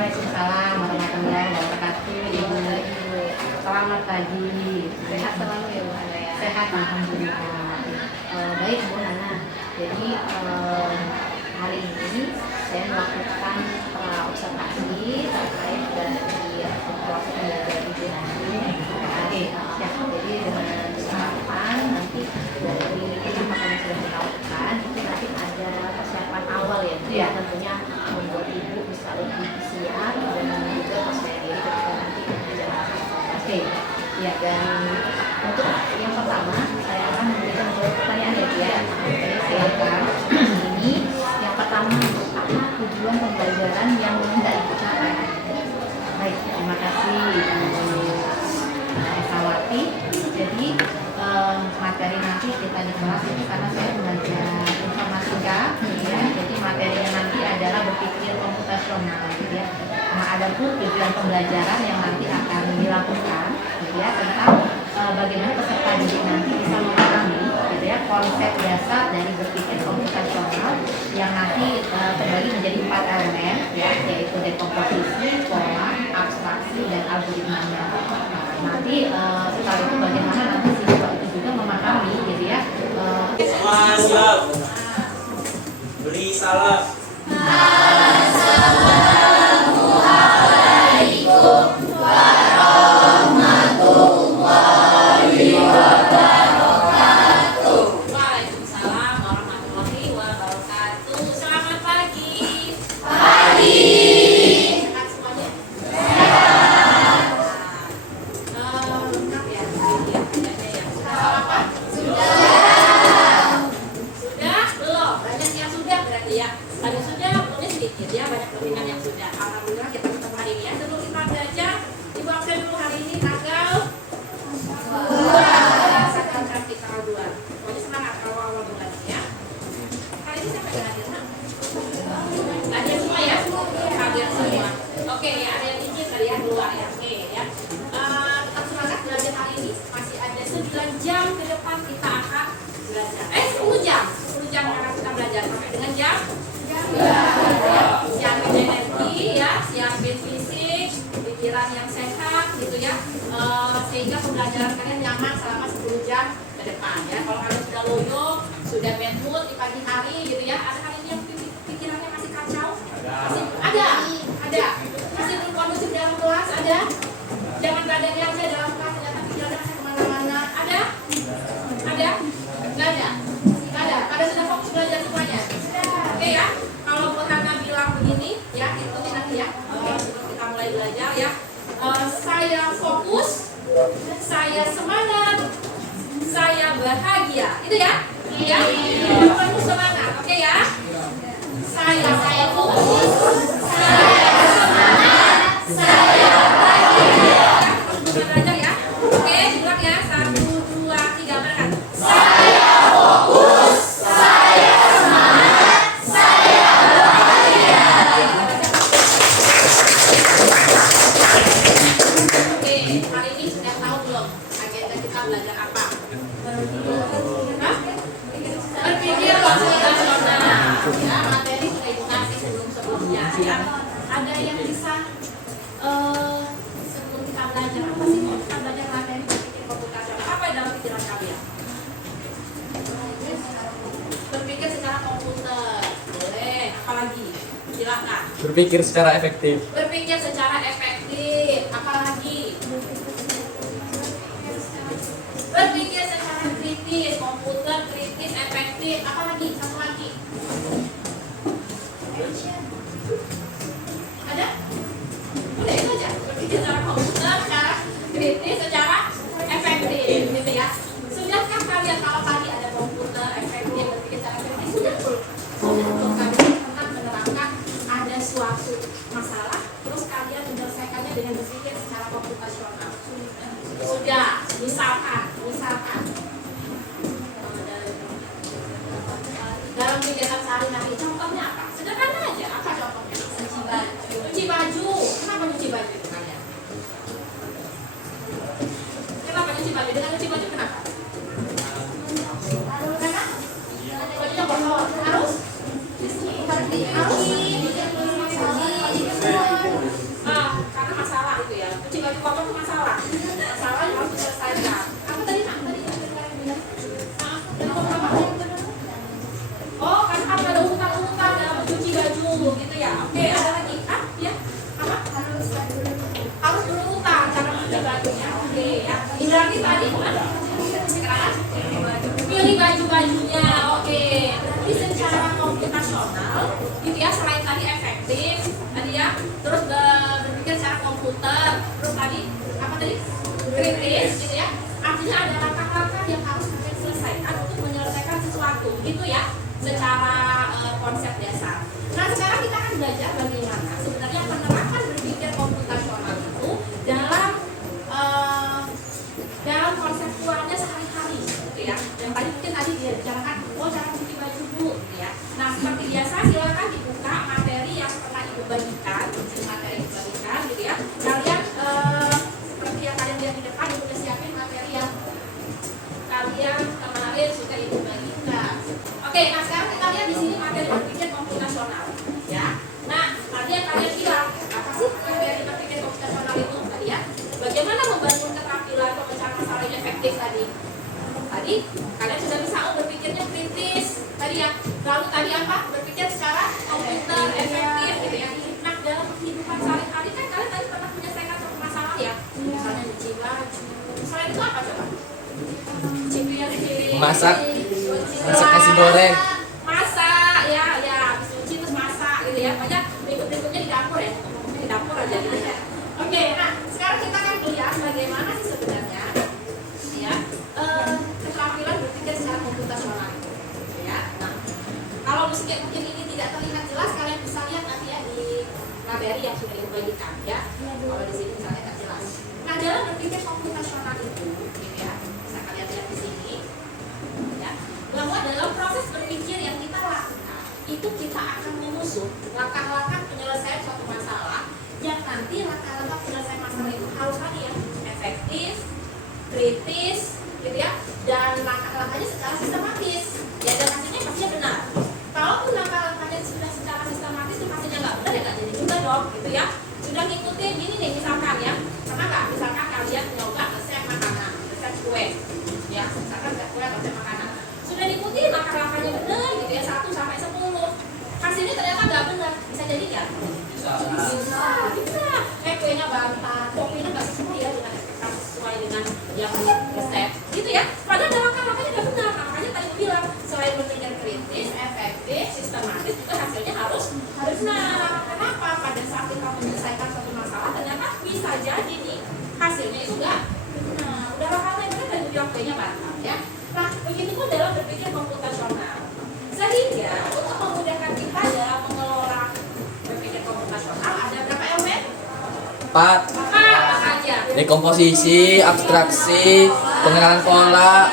Waalaikumsalam warahmatullahi wabarakatuh. Ibu, selamat pagi. Sehat selalu ya Bu Hana ya. Sehat alhamdulillah. Baik Bu Hana. Jadi hari ini saya melakukan observasi terkait dari proses belajar Ibu nanti. Jadi dengan harapan nanti dari apa yang sudah dilakukan itu nanti ada persiapan awal ya. Iya. Tentunya membuat Ibu bisa lebih siap dan juga percaya diri ketika nanti menjalankan observasi. Ya, Dan untuk yang pertama saya akan memberikan beberapa pertanyaan ya Bu ya. Jadi silakan. Ini yang pertama, apa tujuan pembelajaran yang hendak Ibu capai? baik. Terima kasih Ibu Esawati. Jadi materi nanti kita dibahas itu karena saya belajar informatika, ya. Jadi materinya nanti adalah berpikir komputasional, gitu ya. Nah, ada pun tujuan pembelajaran yang nanti akan dilakukan, gitu ya, tentang bagaimana peserta didik nanti bisa memahami, gitu ya, konsep dasar dari berpikir komputasional yang nanti terbagi menjadi 4 elemen, ya, yaitu dekomposisi, pola, abstraksi, dan algoritmanya. Nanti setelah itu bagaimana nanti siswa itu juga memahami, gitu ya. Siap. Beri salam. Waalaikumsalam warahmatullahi wabarakatuh. Selamat pagi. Sehat semuanya? Lengkap ya? Lihat adanya ya. Sudah sarapan? Sudah? Belum? Banyak yang sudah berarti ya. Ada sudah, belumnya sedikit ya. Banyak peminat yang sudah. Alhamdulillah kita ketemu hari ini ya. Sebelum kita belajar, Ibu absen dulu hari ini tanggal 2. Sekarang nanti tanggal 2. Pokoknya semangat kalau awal bulan ya. Hari ini siapa yang hadir? Hadir semua ya? Hadir semua. Oke ya, ada yang izin tadi ya keluar ya. Oke ya. Tetap semangat belajar hari ini. Masih ada 9 jam ke depan kita akan belajar. 10 jam. 10 jam akan kita belajar sampai dengan jam. Siapin energi ya, siapin fisik, pikiran yang sehat gitu ya. Sehingga pembelajaran kalian nyaman selama 10 jam ke depan ya. Kalau kalian sudah loyo, sudah bad mood di pagi hari gitu ya. Ada hari ini yang pikirannya masih kacau? Masih ada. Masih belum kondusif dalam kelas ada. Jangan badannya aja dalam kelas ternyata pikirannya masih kemana-mana. Ada? Nggak ada. Pada sudah fokus belajar semuanya. Oke ya. Kalau Bu Hana bilang begini ya, ikutin nanti ya. Sebelum kita mulai belajar ya. Saya fokus, saya semangat, saya bahagia. Itu ya? Iya. Bukan semangat, oke ya? Saya fokus, saya semangat, saya bahagia. Terus belajar ya. Oke, diulang ya. 1, 2, 3, berangkat. Saya fokus, saya semangat, saya bahagia. Oke, hari ini sudah tahu belum agenda kita belajar apa? Hah? Berpikir komputasional. Ya, materi sudah Ibu kasih sebelumnya ya. Ada yang bisa sebelum kita belajar apa sih? Kalau kita belajar materi berpikir komputasional, apa yang dalam pikiran kalian? Berpikir secara komputer. Boleh, apalagi? Silakan. Berpikir secara efektif. Berpikir secara efektif, apalagi? Berpikir secara kritis, komputer kritis, efektif, apalagi? Satu lagi. Ada? Udah itu aja. Berpikir secara komputer, secara kritis, secara efektif, gitu ya. Sudahkah kalian kalau pagi ada komputer efektif, berpikir secara efektif? Sudah belum kalian tentang menerapkan ada suatu masalah, terus kalian menyelesaikannya dengan berpikir secara komputasional. Sudah, misalkan dalam kegiatan sehari-hari contohnya apa? Sederhana aja, apa contohnya? Cuci baju. Kenapa nyuci baju itu kalian? Kenapa nyuci baju? Dengan nyuci baju kenapa? Karena bajunya kotor. Harus Karena masalah itu ya, cuci baju kotor itu masalah yang harus diselesaikan. Apa tadi nak? Oh, karena harus ada urutan dalam mencuci baju gitu ya. Oke, ada lagi? Ya, apa? Harus berurutan cara mencuci bajunya. Oke, ya. Ini lagi tadi pilih baju-bajunya. Oke, jadi secara komputasional gitu ya, selain tadi efektif tadi ya, terus berpikir secara komputer, terus tadi apa tadi kritis gitu ya, artinya ada langkah-langkah yang harus kalian selesaikan untuk menyelesaikan sesuatu gitu ya, secara konsep dasar. Nah sekarang kita akan belajar bagaimana sebenarnya penerapan berpikir komputasional itu dalam konseptualnya sehari-hari gitu ya. Yang tadi mungkin tadi dibicarakan, cara cuci baju dulu gitu ya. Nah seperti biasa silakan dibuka materi yang pernah ibu bagikan, materi ibu bagikan gitu ya. Kalian seperti yang kalian lihat di depan, ibu udah siapin materi yang kalian kemarin sudah ibu bagikan. Oke, nah sekarang kita lihat di sini materi berpikir komputasional ya. Nah tadi yang kalian bilang apa sih materi berpikir komputasional itu tadi ya? Bagaimana membangun keterampilan pemecahan masalah yang efektif tadi? Tadi kalian sudah bisa berpikirnya kritis tadi ya. Lalu tadi apa? Berpikir secara komputer efektif gitu ya. Nah dalam kehidupan sehari-hari kan kalian tadi pernah menyelesaikan satu masalah ya. Misalnya nyuci baju. Selain itu apa coba? Masak nasi goreng. Masak ya habis cuci terus masak gitu ya. Banyak berikutnya di dapur ya. Di dapur aja gitu ya. Oke, nah sekarang kita akan lihat bagaimana sih sebenarnya ya keterampilan berpikir secara komputasional ya. Nah kalau mungkin ini tidak terlihat jelas, kalian bisa lihat nanti ya di materi yang sudah dibagikan ya. Kalau di sini misalnya tidak jelas. Nah dalam berpikir komputasional itu gitu ya, bisa kalian lihat di sini ya, bahwa dalam proses berpikir yang kita lakukan itu kita akan menyusun langkah-langkah penyelesaian suatu masalah yang nanti langkah-langkah penyelesaian masalah itu harus tadi ya efektif, kritis gitu ya, dan langkah-langkahnya secara sistematis ya, dan hasilnya pastinya benar. Kalaupun langkah-langkahnya sudah secara sistematis itu hasilnya nggak benar ya nggak jadi juga dong gitu ya. Sudah ngikutin gini nih misalkan ya, pernah nggak misalkan kalian nyoba resep makanan, resep kue ya, misalkan resep kue atau resep makanan sudah diikuti langkah-langkahnya benar gitu ya 1 sampai 10, hasilnya ternyata nggak benar, bisa jadi ya? Bisa. Kuenya bantah, kopinya nggak sesuai ya dengan ekspektasi sesuai dengan yang resep, gitu ya. Padahal dalam langkah-langkahnya nggak benar, makanya tadi bilang selain berpikir kritis, efektif, sistematis, juga hasilnya harus benar. Kenapa? Pada saat kita menyelesaikan satu masalah, ternyata bisa jadi nih hasilnya itu nggak benar. Udah langkahnya benar dan bilang kuenya bantah ya. Nah, begitu pun dalam berpikir komputasional. Sehingga untuk memudahkan kita dalam mengelola berpikir komputasional ada berapa elemen? 4. Apa saja? Dekomposisi, abstraksi, pengenalan pola,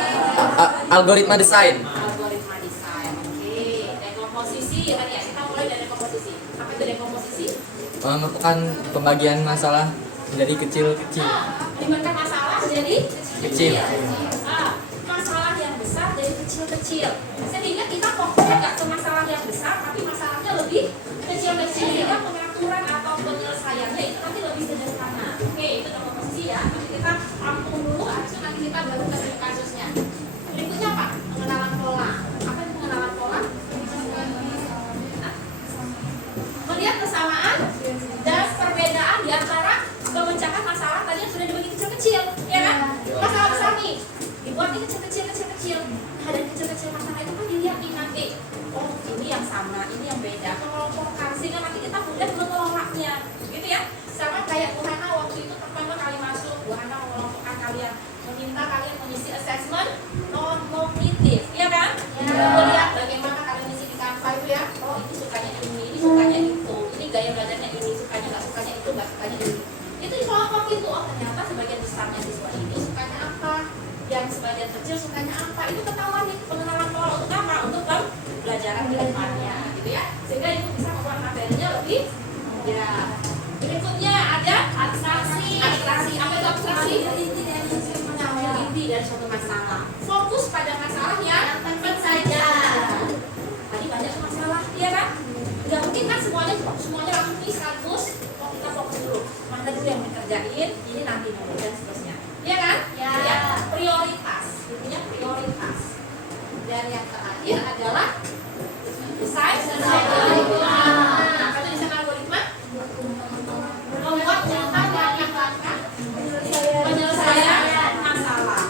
algoritma desain. Algoritma desain. Oke. Dekomposisi tadi ya, kita mulai dari dekomposisi. Apa itu dekomposisi? Merupakan pembagian masalah menjadi kecil-kecil. Dibentuk masalah jadi Kecil. Masalah yang besar jadi kecil-kecil. Sehingga kita fokusnya nggak ke masalah yang besar, tapi masalahnya lebih kecil-kecil sehingga pengaturan atau penyelesaiannya itu nanti lebih sederhana. Oke, itu dekomposisi ya. Nanti kita rampung dulu, habis itu nanti kita baru ke kasusnya. Berikutnya apa? Pengenalan pola. Apa itu pengenalan pola? Melihat kesamaan dan perbedaan di antara pemecahan masalah tadi yang sudah dibagi kecil-kecil, ya kan? Masalah besar nih, dibuat ini kecil-kecil. Nah, dari kecil-kecil masalah itu kan dilihat nih nanti. Oh, ini yang sama, ini yang beda. Mengelompokkan sehingga nanti kita mudah mengelolanya, gitu ya. Sama kayak Bu Hana waktu itu pertama kali masuk, Bu Hana mengelompokkan kalian, meminta kalian mengisi assessment non-kognitif, ya kan? Melihat bagaimana kalian mengisi di Canva itu ya. Oh, ini sukanya ini sukanya itu. Ini gaya belajarnya ini, sukanya nggak sukanya itu, nggak sukanya ini. Itu dikelompokin tuh. Oh, ternyata sebagian besarnya siswa ini sukanya apa, yang sebagian kecil sukanya apa. Itu ketahuan nih pengenalan pola untuk apa? Untuk pembelajaran ke depannya, gitu ya. Sehingga ibu bisa membuat materinya lebih ya. Berikutnya ada abstraksi. Apa itu abstraksi? Inti dari suatu masalah. Fokus pada masalah yang penting saja. Tadi banyak masalah, iya kan? Nggak mungkin kan semuanya langsung nih sekaligus. Oh, kita kerjain, ini nanti dulu dan seterusnya. Iya kan? Ya. Prioritas, intinya prioritas. Dan yang terakhir adalah desain algoritma. Apa itu desain algoritma? Membuat urutan dan mengembangkan penyelesaian masalah.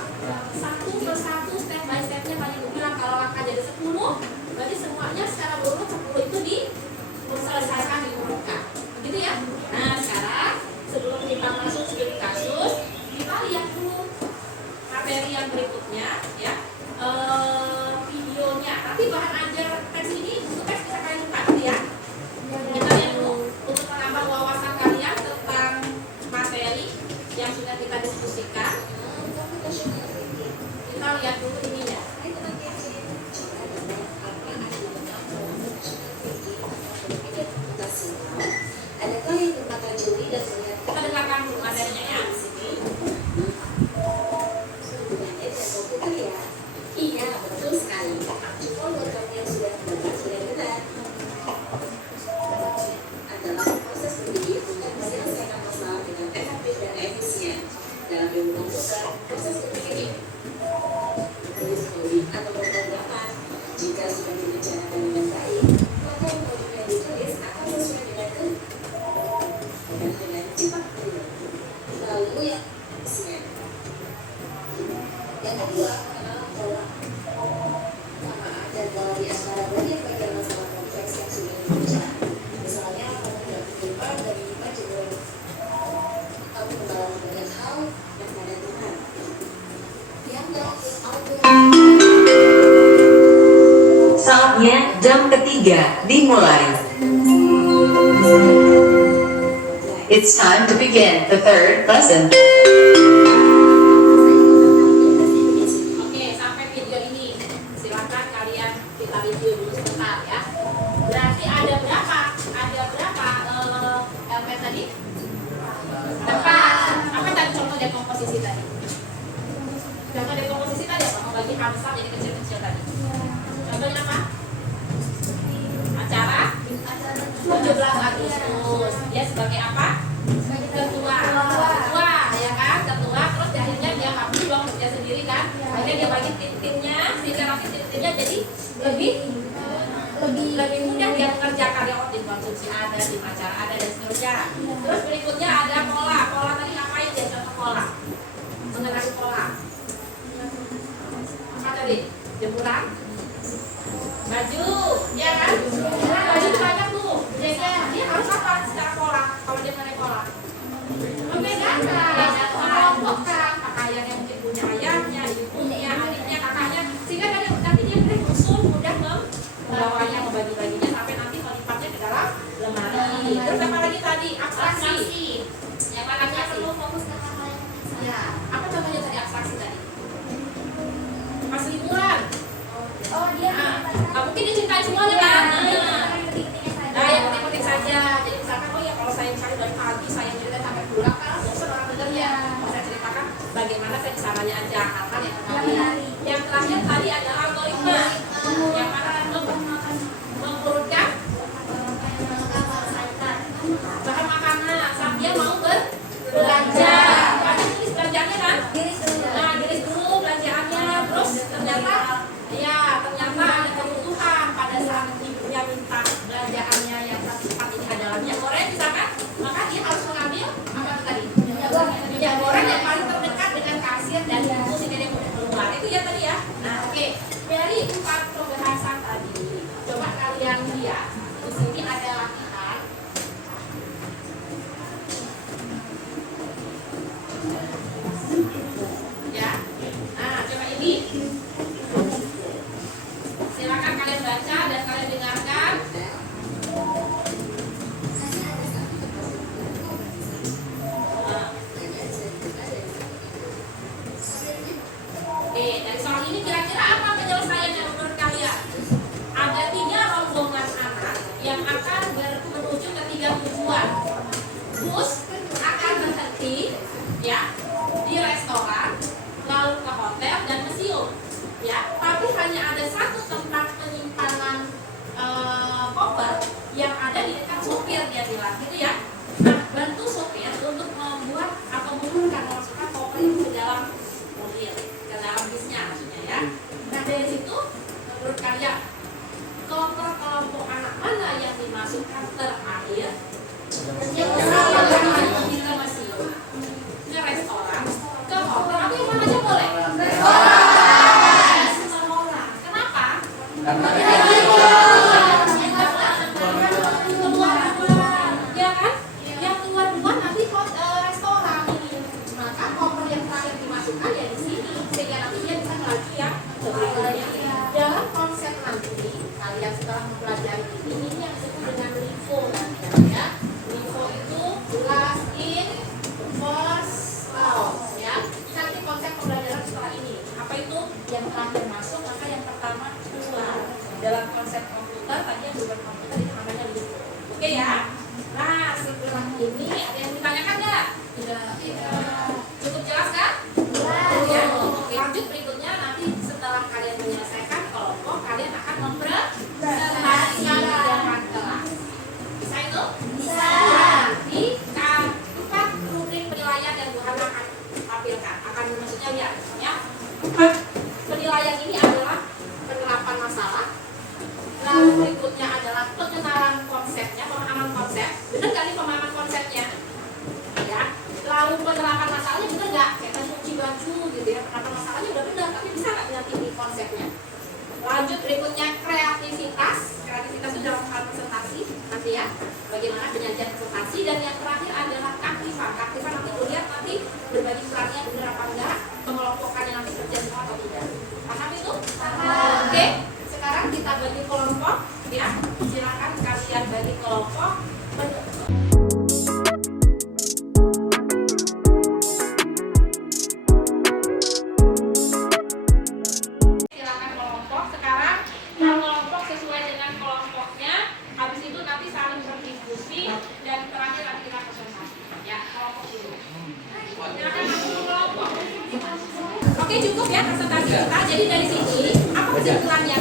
Satu persatu, step by stepnya tadi gue bilang kalau langkah jadi 10, berarti semuanya secara berurut 10 itu diselesaikan, diurutkan. Begitu ya? Nah sekarang sebelum kita masuk studi kasus, kita lihat dulu materi yang berikutnya ya. Videonya, tapi bahan ajar teks ini teks bisa kalian buka dulu ya. Kita lihat dulu untuk menambah wawasan kalian tentang materi yang sudah kita diskusikan. Kita lihat dulu ininya. Kita dengarkan dulu materinya ya. Iya, betul sekali. Cuma buat kamu yang sudah benar adalah proses berpikir untuk menyelesaikan masalah dengan efektif dan efisien. Dalam ilmu komputer, proses berpikir ini menulis kode atau pemrograman. Jika sudah direncanakan dengan baik, maka kode yang ditulis akan sesuai dengan kehendak dan dengan cepat pula. Lalu yang efisien. Yang kedua, mengenal pola. Samaan dan pola di antara bagian-bagian masalah kompleks yang sudah dibicarakan. Misalnya, kamu tidak berjumpa dari 5 judul. Kamu mengalami banyak hal yang pada Tuhan. Yang terakhir, Saatnya jam ketiga dimulai. It's time to begin the third lesson. Oke, sampai video ini silakan kalian kita review dulu sebentar ya. Berarti ada berapa? LP tadi? Empat. Apa tadi contoh dekomposisi tadi? Contoh dekomposisi tadi apa? Membagi hal besar jadi kecil-kecil tadi. Contohnya apa? Acara 17 Agustus. Dia sebagai apa? Ketua, ya kan? Ketua, terus akhirnya dia habis dong kerja sendiri kan? Akhirnya dia bagi tim-timnya, sehingga nanti tim-timnya jadi lebih mudah dia mengerjakan ya. Oh, tim konsumsi ada, tim acara ada dan seterusnya. Terus berikutnya ada pola tadi ngapain dia? Contoh pola, mengenali pola. Apa tadi? Jemuran, baju, ya kan? Baju itu banyak tuh. Dia harus apa secara pola? Kalau dia mengenai pola, membedakan, mengelompokkan pakaian yang mungkin punya ayahnya, ibunya, adiknya, kakaknya, sehingga nanti dia boleh usul mudah membawanya, membagi-baginya sampai nanti melipatnya ke dalam lemari. Terus apa lagi tadi? Abstraksi. yang keluar duluan nanti restoran ini. Maka koper yang terakhir dimasukkan ya di sini, sehingga nanti dia bisa melaju yang berikutnya. Dalam konsep nanti kalian setelah mempelajari ini yang disebut dengan LIFO ya. LIFO itu last in first out ya. Nanti konsep pembelajaran setelah ini apa itu yang terakhir masuk maka yang pertama keluar. Dalam konsep komputer tadi yang berubah komputer itu namanya LIFO. Oke ya. Nah setelah ini ada yang ditanyakan nggak? Tidak. Cukup jelas kan? Ya. Oke, lanjut berikutnya nanti setelah kalian menyelesaikan kelompok kalian akan mempresentasikan kelas. Bisa itu? Bisa. Nanti empat rubrik penilaian yang Bu Hana akan tampilkan. Akan maksudnya lihat ya. Empat penilaian ini adalah penerapan masalah. Lalu berikutnya adalah pengenalan konsepnya, pemahaman konsep. Benar nggak nih pemahaman konsepnya? Ya. Lalu penerapan masalahnya benar nggak? Kayak tadi kunci baju gitu ya. Penerapan masalahnya udah benar, tapi bisa nggak nanti di konsepnya? Lanjut berikutnya kreativitas. Kreativitas itu dalam hal presentasi nanti ya. Bagaimana penyajian presentasi dan yang terakhir adalah kaktifan. Kaktifan nanti lihat nanti berbagi perannya benar apa enggak, pengelompokannya nanti kerja semua atau tidak. Paham itu? Paham. Oke. Sekarang kita bagi kelompok ya. Silakan kalian bagi kelompok. Silakan kelompok. Sekarang kelompok sesuai dengan kelompoknya. Habis itu nanti saling berdiskusi dan terakhir nanti kita presentasi. Ya, kelompok dulu. Silakan masuk ke kelompok. Oke, cukup ya presentasi kita. Jadi dari sini apa kesimpulannya?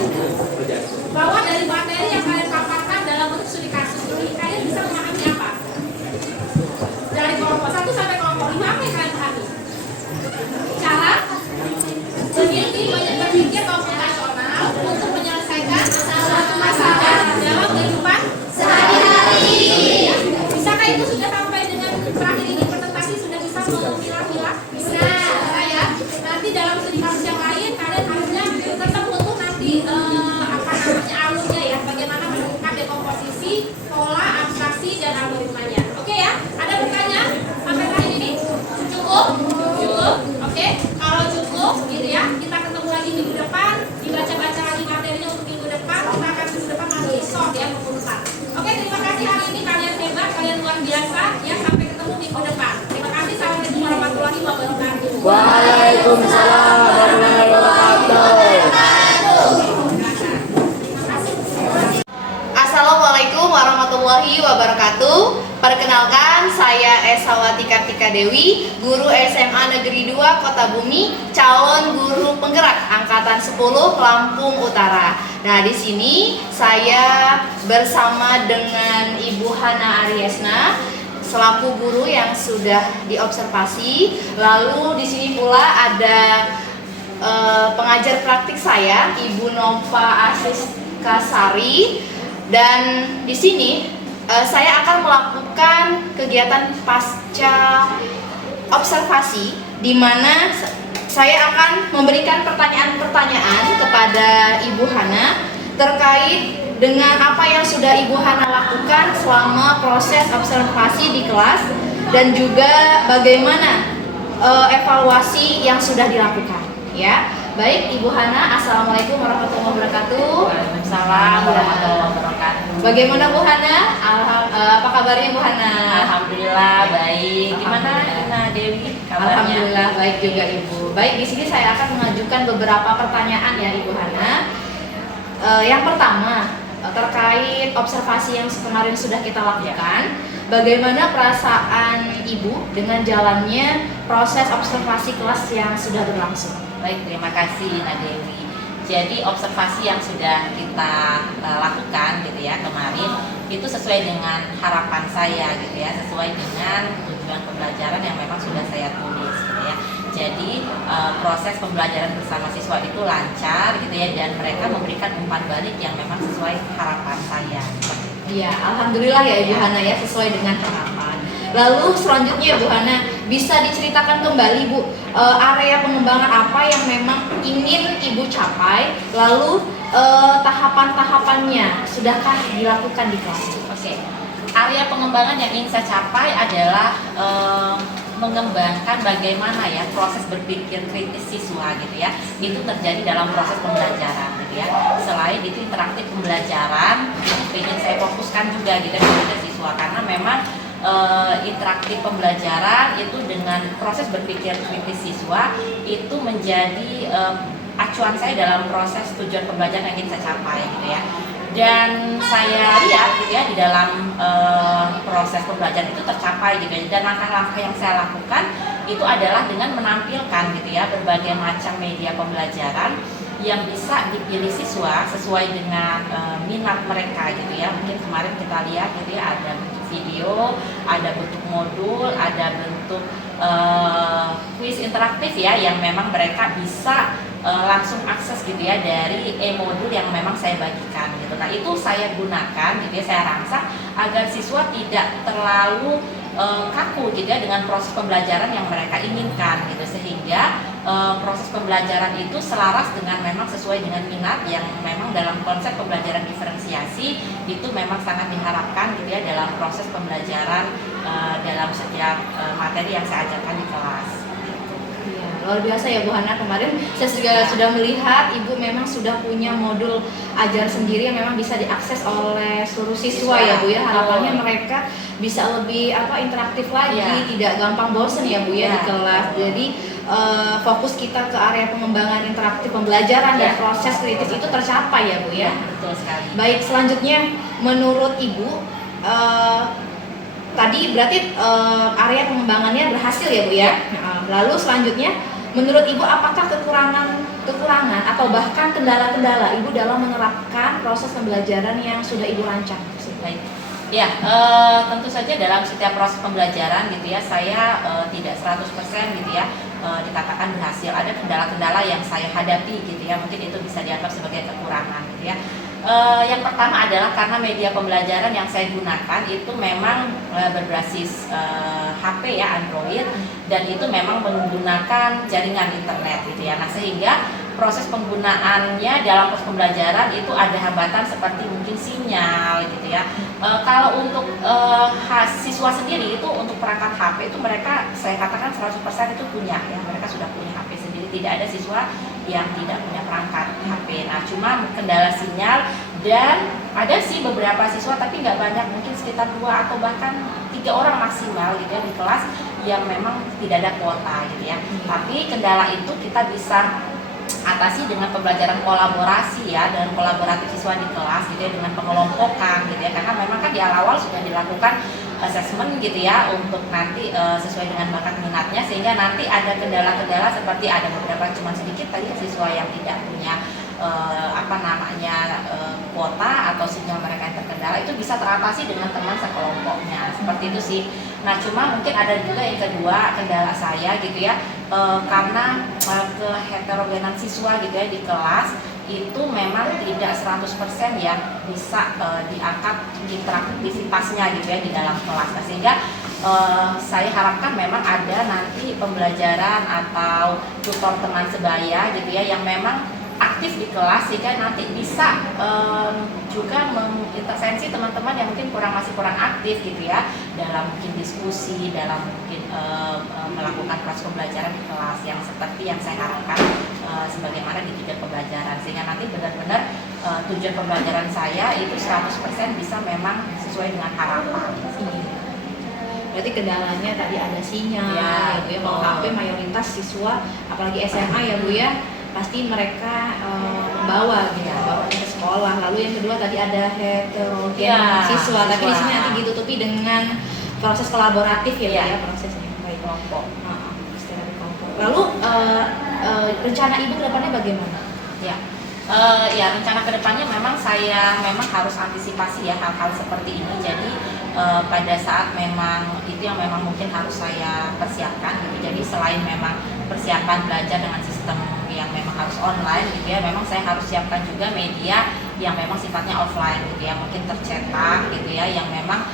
Bahwa dari materi yang kalian paparkan dalam bentuk studi kasus ini kalian bisa memahami apa? Dari kelompok 1 sampai kelompok 5 apa yang kalian pahami? Cara berpikir komputasional untuk menyelesaikan suatu masalah dalam kehidupan sehari-hari. Ya. Bisakah itu sudah sampai dengan terakhir ini presentasi sudah bisa memilah-milah? Bisa ya. Nanti dalam studi kasus yang lain kalian harusnya tetap untuk nanti alurnya ya, bagaimana menemukan dekomposisi, pola, abstraksi dan algoritmanya. Oke ya? Ada pertanyaan sampai terakhir ini? Cukup? Cukup? Oke. Kalau cukup gitu ya, kita ketemu lagi minggu depan, dibaca-baca lagi materinya untuk minggu depan, kita akan minggu depan masih soft ya pengurusan. Oke, terima kasih hari ini kalian hebat, kalian luar biasa ya, sampai ketemu minggu depan. Terima kasih, assalamualaikum warahmatullahi wabarakatuh. Waalaikumsalam warahmatullahi wabarakatuh. Assalamualaikum warahmatullahi wabarakatuh. Perkenalkan, saya Esawati Kartika Dewi, guru SMA Negeri 2 Kota Bumi, calon guru penggerak angkatan 10 Lampung Utara. Nah, di sini saya bersama dengan Ibu Hana Ariesna selaku guru yang sudah diobservasi. Lalu di sini pula ada pengajar praktik saya, Ibu Nova Asiskasari. Dan di sini saya akan melakukan kegiatan pasca observasi, di mana saya akan memberikan pertanyaan-pertanyaan kepada Ibu Hana terkait dengan apa yang sudah Ibu Hana lakukan selama proses observasi di kelas dan juga bagaimana evaluasi yang sudah dilakukan. Ya, baik Ibu Hana, assalamualaikum warahmatullahi wabarakatuh. Waalaikumsalam warahmatullahi wabarakatuh. Bagaimana Bu Hana? Apa kabarnya Bu Hana? Alhamdulillah baik. Gimana Hana Dewi kabarnya? Alhamdulillah baik juga Ibu. Baik, di sini saya akan mengajukan beberapa pertanyaan ya Ibu Hana. Yang pertama terkait observasi yang kemarin sudah kita lakukan. Bagaimana perasaan Ibu dengan jalannya proses observasi kelas yang sudah berlangsung? Baik, terima kasih Nadewi. Jadi observasi yang sudah kita lakukan gitu ya kemarin itu sesuai dengan harapan saya gitu ya, sesuai dengan tujuan pembelajaran yang memang sudah saya tulis gitu ya. Jadi proses pembelajaran bersama siswa itu lancar gitu ya, dan mereka memberikan umpan balik yang memang sesuai harapan saya. Iya, alhamdulillah ya Ibu Hana ya, sesuai dengan harapan. Lalu selanjutnya Bu Hana, bisa diceritakan kembali Bu, area pengembangan apa yang memang ingin Ibu capai, lalu tahapan-tahapannya sudahkah dilakukan di kelas? Oke. area pengembangan yang ingin saya capai adalah mengembangkan bagaimana ya proses berpikir kritis siswa gitu ya, itu terjadi dalam proses pembelajaran gitu ya. Selain itu interaktif pembelajaran ingin saya fokuskan juga gitu kepada siswa, karena memang interaktif pembelajaran itu dengan proses berpikir kritis siswa itu menjadi acuan saya dalam proses tujuan pembelajaran yang ingin saya capai gitu ya. Dan saya lihat gitu ya di dalam proses pembelajaran itu tercapai gitu ya. Dan langkah-langkah yang saya lakukan itu adalah dengan menampilkan gitu ya berbagai macam media pembelajaran yang bisa dipilih siswa sesuai dengan minat mereka gitu ya. Mungkin kemarin kita lihat gitu ya, ada bentuk video, ada bentuk modul, ada bentuk kuis interaktif ya, yang memang mereka bisa langsung akses gitu ya dari e-modul yang memang saya bagikan gitu. Nah itu saya gunakan gitu ya, saya rangsang agar siswa tidak terlalu kaku gitu ya dengan proses pembelajaran yang mereka inginkan gitu, sehingga proses pembelajaran itu selaras dengan memang sesuai dengan minat yang memang dalam konsep pembelajaran diferensiasi itu memang sangat diharapkan gitu ya dalam proses pembelajaran dalam setiap materi yang saya ajarkan di kelas. Iya, luar biasa ya Bu Hana. Kemarin saya juga sudah melihat Ibu memang sudah punya modul ajar sendiri yang memang bisa diakses oleh seluruh siswa ya Bu ya. Harapannya mereka bisa lebih interaktif lagi, tidak gampang bosen ya Bu ya di kelas. Jadi fokus kita ke area pengembangan interaktif pembelajaran dan proses kritis itu tercapai ya Bu ya. Betul sekali. Baik, selanjutnya menurut Ibu tadi berarti area pengembangannya berhasil ya Bu ya. Lalu selanjutnya menurut Ibu apakah kekurangan atau bahkan kendala-kendala Ibu dalam menerapkan proses pembelajaran yang sudah Ibu rancang? Baik. Ya, tentu saja dalam setiap proses pembelajaran gitu ya, saya tidak 100% gitu ya dikatakan berhasil. Ada kendala-kendala yang saya hadapi gitu ya, mungkin itu bisa dianggap sebagai kekurangan gitu ya. Yang pertama adalah karena media pembelajaran yang saya gunakan itu memang berbasis HP ya, Android, dan itu memang menggunakan jaringan internet gitu ya. Nah sehingga proses penggunaannya dalam proses pembelajaran itu ada hambatan seperti mungkin sinyal gitu ya. Kalau untuk siswa sendiri itu untuk perangkat HP itu mereka saya katakan 100% itu punya ya, mereka sudah punya HP sendiri, tidak ada siswa yang tidak punya perangkat HP. Nah cuma kendala sinyal, dan ada sih beberapa siswa tapi nggak banyak, mungkin sekitar 2 atau bahkan 3 orang maksimal gitu ya di kelas yang memang tidak ada kuota gitu ya. Tapi kendala itu kita bisa atasi dengan pembelajaran kolaborasi ya, dengan kolaboratif siswa di kelas gitu ya, dengan pengelompokan gitu ya, karena memang kan di awal sudah dilakukan assessment gitu ya untuk nanti sesuai dengan bakat minatnya, sehingga nanti ada kendala-kendala seperti ada beberapa cuma sedikit tadi siswa yang tidak punya kuota atau sinyal mereka yang terkendala, itu bisa teratasi dengan teman sekelompoknya seperti itu sih. Nah cuma mungkin ada juga yang kedua kendala saya gitu ya, karena keheterogenan siswa gitu ya di kelas itu memang tidak 100% yang bisa diangkat interaktivitasnya gitu ya di dalam kelas. Nah, sehingga saya harapkan memang ada nanti pembelajaran atau tutor teman sebaya gitu ya yang memang aktif di kelas, sehingga nanti bisa juga mengintervensi teman-teman yang mungkin masih kurang aktif gitu ya dalam mungkin diskusi, dalam mungkin melakukan proses pembelajaran di kelas yang seperti yang saya harapkan sebagaimana di tujuan pembelajaran, sehingga nanti benar-benar tujuan pembelajaran saya itu 100% bisa memang sesuai dengan harapan. Berarti kendalanya tadi ada sinyal ya Bu ya, kalau HP mayoritas siswa apalagi SMA ya Bu ya pasti mereka membawa gitu, bawa ke sekolah. Lalu yang kedua tadi ada heterogen siswa, tapi di sini nanti ditutupi dengan proses kolaboratif ya, ya prosesnya baik kelompok. Lalu rencana Ibu ke depannya bagaimana? Ya rencana kedepannya memang saya harus antisipasi ya hal-hal seperti ini. Jadi pada saat memang itu yang memang mungkin harus saya persiapkan gitu. Jadi selain memang persiapan belajar dengan sistem yang memang harus online gitu ya, memang saya harus siapkan juga media yang memang sifatnya offline gitu ya, mungkin tercetak gitu ya, yang memang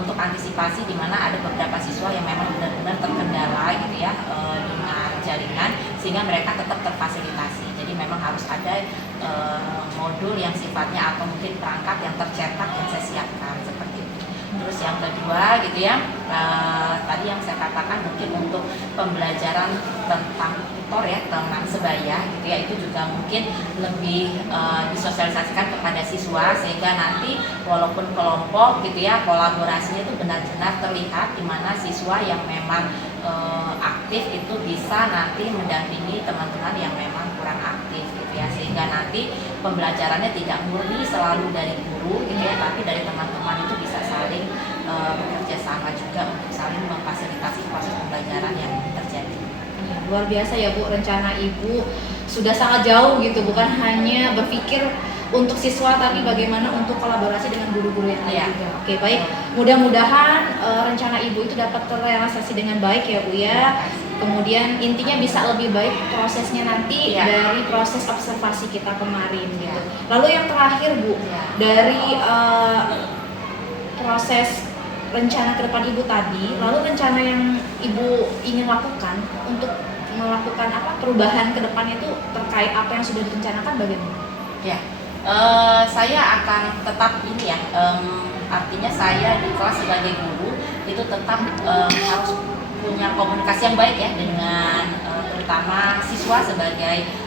untuk antisipasi di mana ada beberapa siswa yang memang benar-benar terkendala gitu ya dengan jaringan, sehingga mereka tetap terfasilitasi. Jadi memang harus ada modul yang sifatnya atau mungkin perangkat yang tercetak yang saya siapkan seperti itu. Terus yang kedua gitu ya, tadi yang saya katakan mungkin untuk pembelajaran tentang tutor ya, tentang sebaya gitu ya, itu juga mungkin lebih disosialisasikan kepada siswa sehingga nanti walaupun kelompok gitu ya, kolaborasinya itu benar-benar terlihat di mana siswa yang memang aktif itu bisa nanti mendampingi teman-teman yang memang kurang aktif gitu ya, sehingga nanti pembelajarannya tidak murni selalu dari guru gitu ya, tapi dari teman-teman itu bisa saling bekerja sama juga untuk saling memfasilitasi proses pembelajaran yang terjadi. Luar biasa ya Bu, rencana Ibu sudah sangat jauh gitu, bukan hanya berpikir untuk siswa tapi bagaimana untuk kolaborasi dengan guru-guru yang lain juga. Oke, baik. Mudah-mudahan rencana Ibu itu dapat terrealisasi dengan baik ya Bu ya. Kemudian intinya bisa lebih baik prosesnya nanti dari proses observasi kita kemarin gitu. Lalu yang terakhir Bu, dari proses rencana ke depan Ibu tadi, lalu rencana yang Ibu ingin lakukan untuk melakukan perubahan ke depannya itu terkait apa yang sudah direncanakan bagaimana? Ya, saya akan tetap ini ya, artinya saya di kelas sebagai guru itu tetap harus punya komunikasi yang baik ya dengan terutama siswa sebagai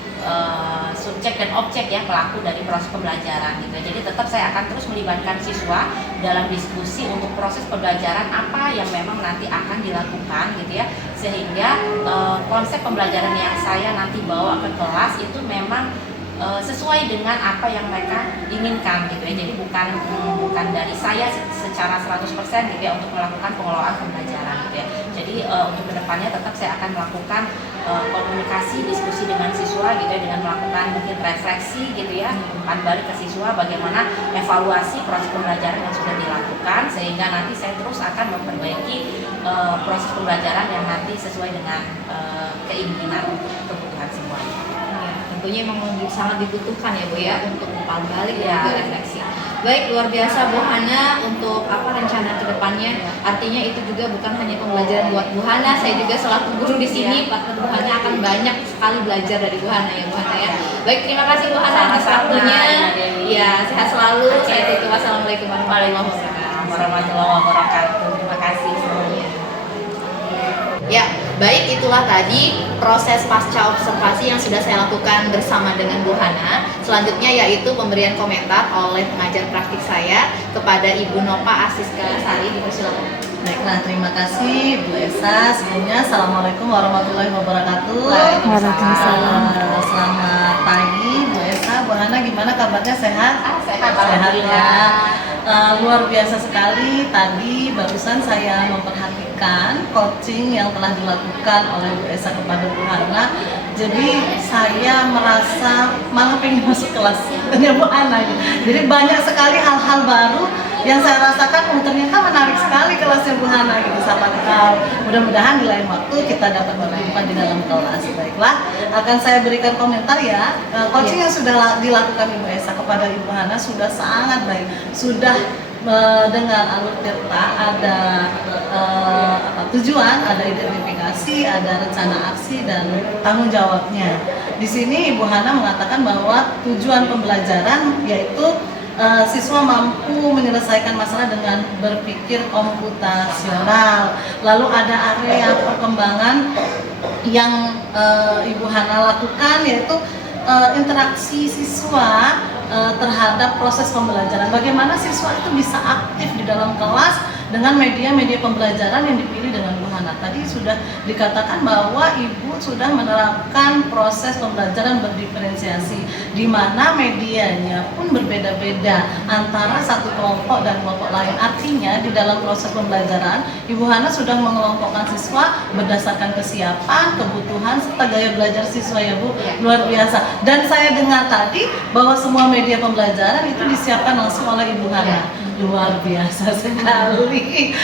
subjek dan objek ya, pelaku dari proses pembelajaran gitu. Jadi tetap saya akan terus melibatkan siswa dalam diskusi untuk proses pembelajaran apa yang memang nanti akan dilakukan gitu ya, sehingga konsep pembelajaran yang saya nanti bawa ke kelas itu memang sesuai dengan apa yang mereka inginkan gitu ya. Jadi bukan dari saya secara 100% gitu ya untuk melakukan pengelolaan pembelajaran gitu ya. Jadi untuk kedepannya tetap saya akan melakukan komunikasi, diskusi dengan siswa gitu ya, dengan melakukan mungkin refleksi gitu ya, umpan balik ke siswa bagaimana evaluasi proses pembelajaran yang sudah dilakukan, sehingga nanti saya terus akan memperbaiki proses pembelajaran yang nanti sesuai dengan keinginan untuk kebutuhan semuanya. Tentunya memang sangat dibutuhkan ya Bu ya untuk umpan balik dan juga refleksi. Baik, luar biasa Bu Hana untuk rencana kedepannya. Artinya itu juga bukan hanya pembelajaran buat Bu Hana, saya juga selaku guru di sini, Pak Bu Hana akan banyak sekali belajar dari Bu Hana ya Bu Hana ya. Baik, terima kasih Bu Hana atas waktunya. Ya, sehat selalu. Saya tutup. Wassalamualaikum warahmatullahi wabarakatuh. Terima kasih semuanya. Ya, baik, itulah tadi proses pasca observasi yang sudah saya lakukan bersama dengan Bu Hana. Selanjutnya yaitu pemberian komentar oleh pengajar praktik saya kepada Ibu Nopa Asiska Sari. Dipersilakan. Baiklah, terima kasih Bu Esa. Sebelumnya Assalamualaikum warahmatullahi wabarakatuh. Waalaikumsalam. Selamat pagi Bu Esa, Bu Hana, gimana kabarnya, sehat? Sehat, Sehat ya. Luar biasa sekali, tadi barusan saya memperhatikan coaching yang telah dilakukan oleh Bu Esa kepada Bu Hana. Jadi saya merasa malah pengen masuk kelas dengan Bu Hana. Jadi banyak sekali hal-hal baru yang saya rasakan, ternyata menarik sekali kelasnya Bu Hana gitu. Mudah-mudahan di lain waktu kita dapat berjumpa di dalam kelas. Baiklah, akan saya berikan komentar ya. Coaching yang sudah dilakukan Ibu Esa kepada Ibu Hana sudah sangat baik. Sudah dengan alur tirta, ada tujuan, ada identifikasi, ada rencana aksi dan tanggung jawabnya. Di sini Ibu Hana mengatakan bahwa tujuan pembelajaran yaitu siswa mampu menyelesaikan masalah dengan berpikir komputasional. Lalu ada area perkembangan yang Ibu Hana lakukan yaitu interaksi siswa terhadap proses pembelajaran. Bagaimana siswa itu bisa aktif di dalam kelas dengan media-media pembelajaran yang dipilih dengan Bu Hana. Tadi sudah dikatakan bahwa Ibu sudah menerapkan proses pembelajaran berdiferensiasi, di mana medianya pun berbeda-beda antara satu kelompok dan kelompok lain. Artinya di dalam proses pembelajaran, Ibu Hana sudah mengelompokkan siswa berdasarkan kesiapan, kebutuhan, serta gaya belajar siswa ya Bu. Luar biasa. Dan saya dengar tadi bahwa semua media pembelajaran itu disiapkan langsung oleh Ibu Hana. Luar biasa sekali.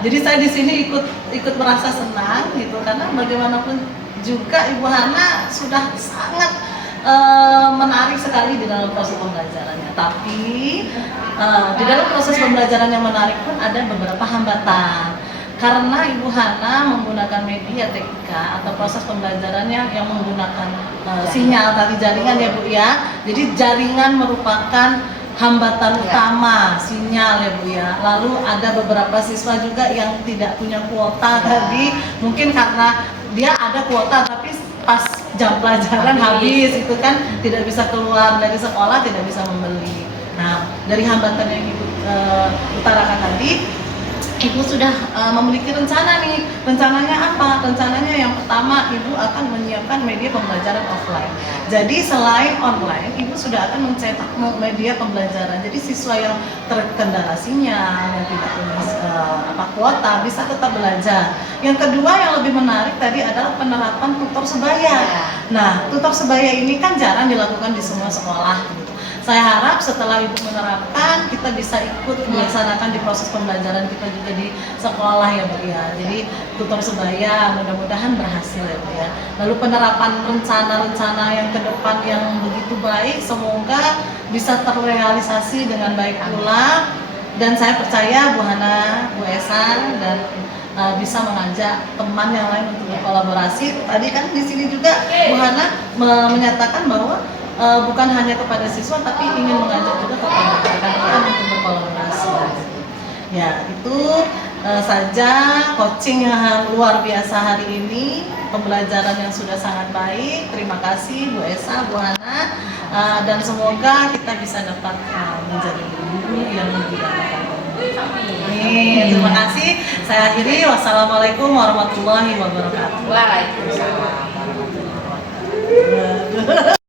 Jadi saya di sini ikut merasa senang gitu, karena bagaimanapun juga Ibu Hana sudah sangat menarik sekali di dalam proses pembelajarannya. Tapi di dalam proses pembelajaran yang menarik pun ada beberapa hambatan. Karena Ibu Hana menggunakan media TK atau proses pembelajarannya yang menggunakan sinyal tadi jaringan ya Bu ya. Jadi jaringan merupakan hambatan utama sinyal ya Bu ya. Lalu ada beberapa siswa juga yang tidak punya kuota tadi, mungkin karena dia ada kuota tapi pas jam pelajaran habis itu kan tidak bisa keluar dari sekolah, tidak bisa membeli. Nah, dari hambatan yang Ibu utarakan tadi, Ibu sudah memiliki rencana nih. Rencananya apa? Rencananya yang pertama, Ibu akan menyiapkan media pembelajaran offline. Jadi selain online, Ibu sudah akan mencetak media pembelajaran. Jadi siswa yang terkendala sinyal, yang tidak punya kuota, bisa tetap belajar. Yang kedua yang lebih menarik tadi adalah penerapan tutor sebaya. Nah, tutor sebaya ini kan jarang dilakukan di semua sekolah. Gitu. Saya harap setelah Ibu menerapkan, kita bisa ikut melaksanakan di proses pembelajaran kita juga di sekolah ya Bu ya. Jadi tutor sebaya mudah-mudahan berhasil ya Bu ya. Lalu penerapan rencana-rencana yang ke depan yang begitu baik, semoga bisa terrealisasi dengan baik pula. Dan saya percaya Bu Hana, Bu Esa, dan bisa mengajak teman yang lain untuk berkolaborasi. Tadi kan di sini juga Bu Hana menyatakan bahwa bukan hanya kepada siswa tapi ingin mengajak juga kepada rekan-rekan untuk berkolaborasi. Ya, itu saja coaching yang luar biasa hari ini, pembelajaran yang sudah sangat baik. Terima kasih Bu Esa, Bu Hana, dan semoga kita bisa dapat menjadi guru yang lebih baik. Terima kasih. Saya akhiri. Wassalamualaikum warahmatullahi wabarakatuh. Waalaikumsalam warahmatullahi wabarakatuh.